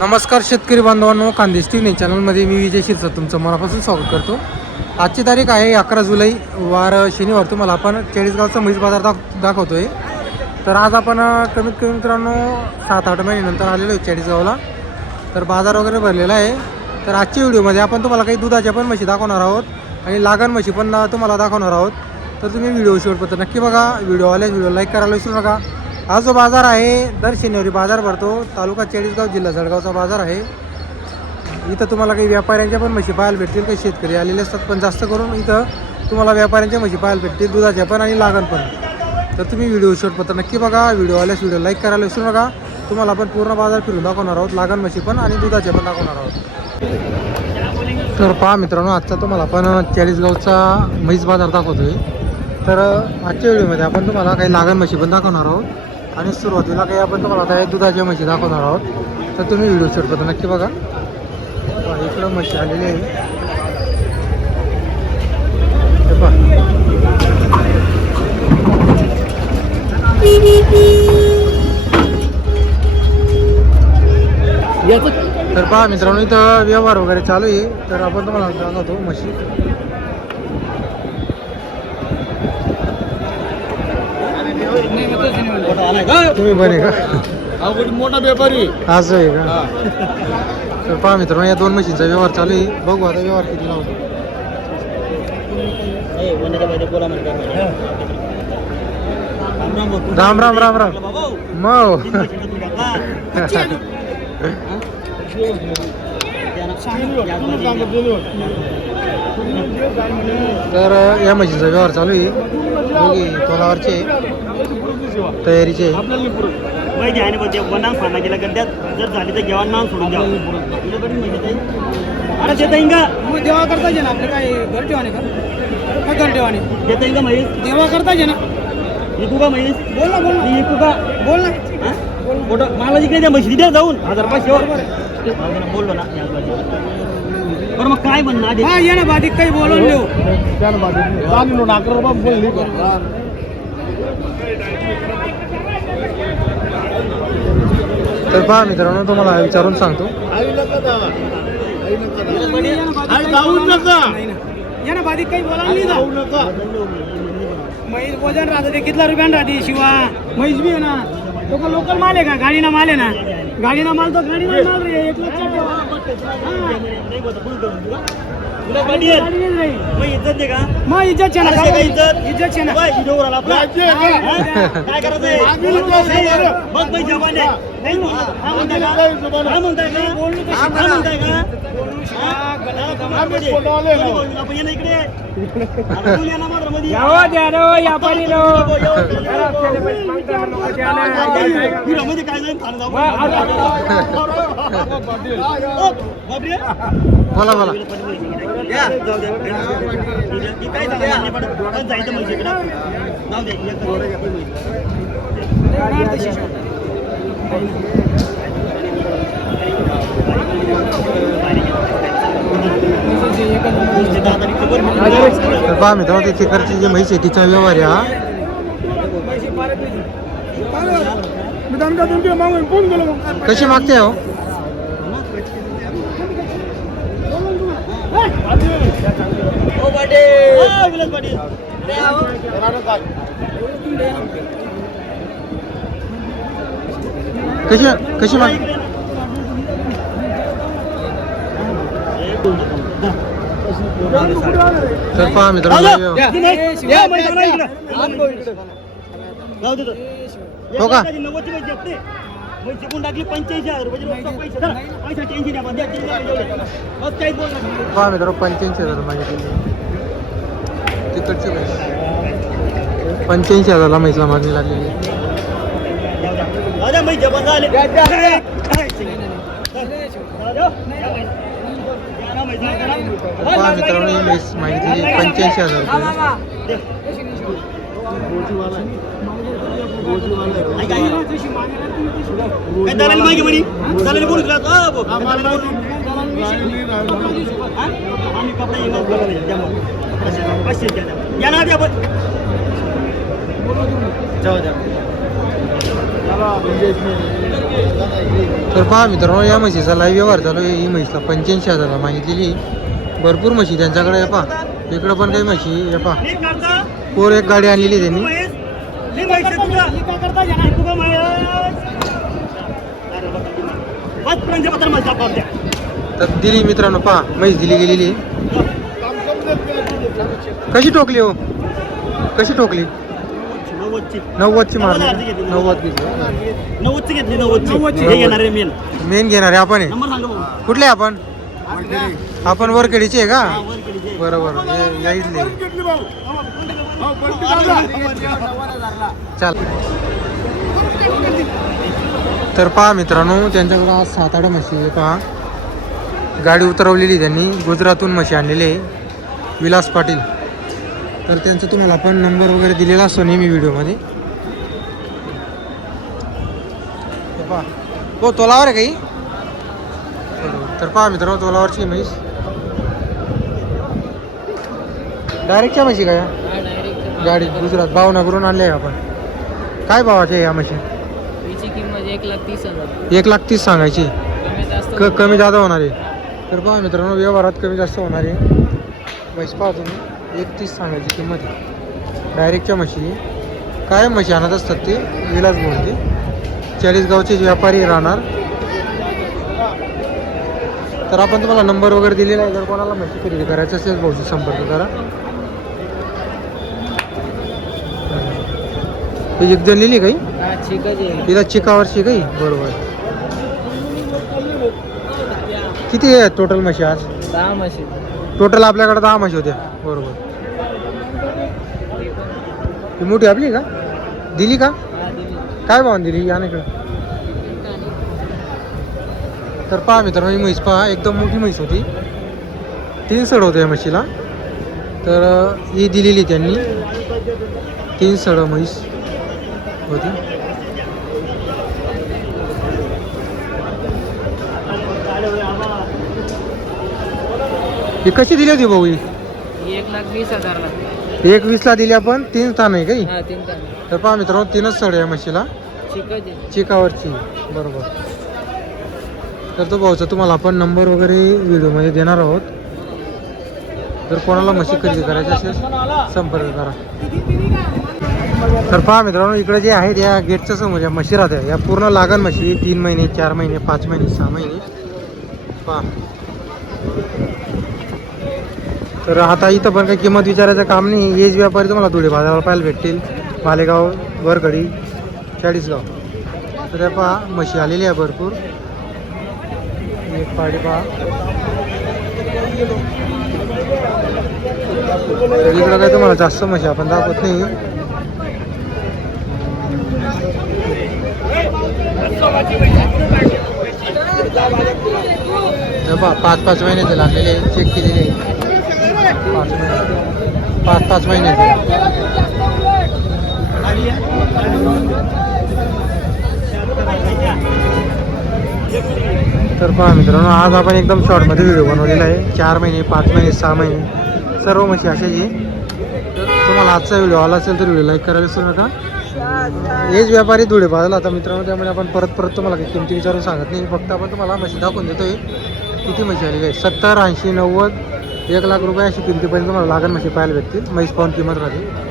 नमस्कार शेतकरी बांधवांनो, खानदेश टी व्ही चॅनलमध्ये मी विजय शिरसाट तुमचं मनापासून स्वागत करतो. आजची तारीख आहे 11 जुलै वार शनिवार. तुम्हाला आपण चाळीसगावचा म्हैस बाजार दाखवतोय. तर आज आपण कमीत कमी मित्रांनो 7-8 महिन्यानंतर आलेलो आहे चाळीसगावला. तर बाजार वगैरे भरलेला आहे. तर आजच्या व्हिडिओमध्ये आपण तुम्हाला काही दुधाच्या पण म्हशी दाखवणार आहोत आणि लागण म्हशी पण तुम्हाला दाखवणार आहोत. तर तुम्ही व्हिडिओ शेवटपर्यंत नक्की बघा. व्हिडिओ लाईक करायला विसरू नका. हा जो बाजार आहे दर शनिवारी बाजार भरतो. तालुका चाळीसगाव, जिल्हा जळगावचा बाजार आहे. इथं तुम्हाला काही व्यापाऱ्यांच्या पण म्हशी पाहायला भेटतील, काही शेतकरी आलेले असतात, पण जास्त करून इथं तुम्हाला व्यापाऱ्यांच्या म्हशी पाहायला भेटतील, दुधाच्या पण आणि लागण पण. तर तुम्ही व्हिडिओ शेवटपर्यंत नक्की बघा. व्हिडिओ लाईक करायला विसरू नका. तुम्हाला आपण पूर्ण बाजार फिरून दाखवणार आहोत, लागण म्हशी पण आणि दुधाच्या पण दाखवणार आहोत. तर पहा मित्रांनो, आजचा तुम्हाला आपण चाळीसगावचा म्हैस बाजार दाखवतोय. तर आजच्या व्हिडिओमध्ये आपण तुम्हाला काही लागण म्हशी पण दाखवणार आहोत आणि सुरुवातीला काही आपण तुम्हाला काही दुधाच्या म्हशी दाखवणार आहोत. तर तुम्ही व्हिडिओ शेवटपर्यंत नक्की बघा. इकडं म्हशी आलेली आहे. तर पहा मित्रांनो, इथं व्यवहार वगैरे चालू आहे. तर आपण तुम्हाला दाखवतो म्हशी. तुम्ही बने का? मोठा व्यापारी असं आहे का? तर पहा मित्रांनो, या दोन म्हशींचा व्यवहार चालू आहे. बघू आता व्यवहार किती लावतो. राम राम राम राम मग. तर या म्हशीचा व्यवहार चालू आहे. दोघी तोलावरचे तयारीचे. बनाम फाना गेला गड्ड्यात जर झाली तर घेवा नाव सोडून द्या. अरे देता येईन का? देवा करता ना आपले काय घर ठेवाने का? काय घर ठेवाने देता येईन का म्हैस? देवा करता ना. विकू का म्हैस? बोल ना बोल ना विकू का? बोल ना. मोठं मला जिकडे द्या म्हशी द्या जाऊन 1500 बोललो ना. बरं मग काय म्हणणार? हा ये ना बाधिक काही बोलून देऊ. तर पहा मित्रांनो, तुम्हाला विचारून सांगतो. ये ना बाधिक काही बोला नाही ना. म्हैस वजन राहतं ते कितला रुपयानं राहते शिवा. म्हैस बी आहे ना. लोकल माल आहे का? गाडीना माल आहे ना. गाडीना माल तो गाडीना माल रे. 1 लक्षात ठेवा. तुला गाडी आहे मग इज्जत दे का? मग इज्जत छे ना. इज्जत छे ना. काय व्हिडिओवर आला आपला? काय करायचंय? बघ बाई जवाने नाही बोलत. हा म्हणताय का? हा म्हणताय का? हा म्हणताय का? आपण ये ना इकडे. तू ये ना मात्र मध्ये. मध्ये काय जाईल खाणं जाऊ. बोला बोला. काय जायचं म्हणजे इकडे नाव दे. तर पहा मित्रांनो, ती तिकडची जी म्हैस आहे तिचा व्यवहार आहे हा. कशी मागते हो? कशी माग? तर पहा मित्रांनो, हो का? टाकली 85,000 रुपये. पहा मित्रांनो, 85,000 मागितली तिकडची म्हैस. 85,000ला म्हैसला मागणी लागलेली. पहा मित्रांनो, ही म्हैस मागितली 85,000 रुपये. दलाली मागे म्हणी दलाली बोलू तुला. आम्ही कपडे या ना आपण जाऊ द्या. तर पहा मित्रांनो, या म्हशीचा लाईव्ह व्यवहार चालू आहे. ही म्हशीला 85,000ला मागितलेली. भरपूर म्हशी त्यांच्याकडे आहे पहा. इकडं पण काही म्हशी आहे पहा. पोर एक गाडी आणलेली त्यांनी. तर दिली मित्रांनो पहा, म्हैस दिली गेलेली. कशी टोकली हो? कशी टोकली? 90ची मारली. 90 घेतली. 90ची घेतली. 90ची हे घेणार आहे मेन मेन घेणार आहे आपण आहे. नंबर सांगा भाऊ. कुठले आपण? आपण वरखेडीचे आहे का? वर केली. बरोबर, या इथले. चाल. तर पहा मित्रांनो, त्यांच्याकडं आज 7-8 म्हशी आहे पहा. गाडी उतरवलेली त्यांनी. गुजरातहून म्हशी आणलेली आहे, विलास पाटील. तर त्यांचा तुम्हाला आपण नंबर वगैरे दिलेला असतो नेहमी व्हिडिओमध्ये. पहा हो, तोलावर आहे काही. तर पहा मित्रांनो, तोलावरची म्हैस. डायरेक्टच्या म्हशी काय गाडी गुजरात भावनगरून आणले आहे आपण. काय भावाचे आहे या म्हशी? हिची किंमत 1,30,000. 1,30,000 सांगायची. कमी जास्त कमी जादा होणार आहे. तर पहा मित्रांनो, व्यवहारात कमी जास्त होणार आहे. म्हैस पहा तुम्ही, 31 सांगायची किंमत आहे. डायरेक्टच्या म्हशी काय म्हशी आणत असतात ते विलास बोलते. 40 गावचे व्यापारी राहणार. तर आपण तुम्हाला नंबर वगैरे दिलेला आहे. जर कोणाला म्हशी खरेदी करायचं असेल भाऊशी संपर्क करा. ही एक जण लिहिली काही. हा चिकच आहे. तिला चिकावरची काही. बरोबर. किती आहे टोटल म्हशी आज? 10 म्हशी. टोटल आपल्याकडे 10 म्हशी होत्या. बरोबर. ही मोठी आपली का? दिली का? हा दिली. काय भावाने दिली? या नाही इकडं. तर पहा मित्रांनो, ही म्हैस पहा, एकदम मोठी म्हैस होती. 3 सड होते या म्हशीला. तर ही दिलेली त्यांनी. 3 सड म्हैस होती. ही कशी दिली होती भाऊ? ही 1,20,000ला. 1,20,000 दिली आपण. 3 स्थान आहे काही. हा 3 ताने. तर पहा मित्रांनो, 3च सड आहे या म्हशीला. चिकच आहे. चिकावरची. बरोबर. तर तो भाऊचा तुम्हाला आपण नंबर वगैरे व्हिडिओमध्ये देणार आहोत. जर कोणाला म्हशी खरेदी करायची असेल संपर्क करा. तर पहा मित्रांनो, इकडे जे आहेत या गेटच्या समोर या म्हशी राहत्या. या पूर्ण लागण म्हशी 3 महिने 4 महिने 5 महिने 6 महिने पहा. तर आता इथं पण काही किंमत विचारायचं काम नाही. हेच व्यापारी तुम्हाला धुळे बाजाराला पाहायला भेटतील. मालेगाव, वरखडी, 40 गाव. तर त्या पहा म्हशी आलेली आहे भरपूर. एक पाडी पहा. तर इकडं काय तुम्हाला जास्त म्हशी आपण दाखवत नाही. पहा 5-5 महिन्याचे लागलेले चेक केलेले 5-5 महिन्याचे. तर पहा मित्रांनो, आज आपण एकदम शॉर्टमध्ये व्हिडिओ बनवलेला आहे. 4 महिने 5 महिने 6 महिने सर्व म्हशी अशाच आहे. तर तुम्हाला आजचा व्हिडिओ आला असेल तर व्हिडिओ लाईक करायला विसरू नका. हेच व्यापारी धुळे बाजूला आता मित्रांनो, त्यामुळे आपण परत तुम्हाला काही किमती विचारून सांगत नाही. फक्त आपण तुम्हाला म्हशी दाखवून देतोय. किती म्हशी आलेली आहे? 70, 80, 90, 1,00,000 रुपये अशी किमतीपर्यंत तुम्हाला लागण म्हशी पाहायला भेटतील. म्हैस पाहून किंमत राहते.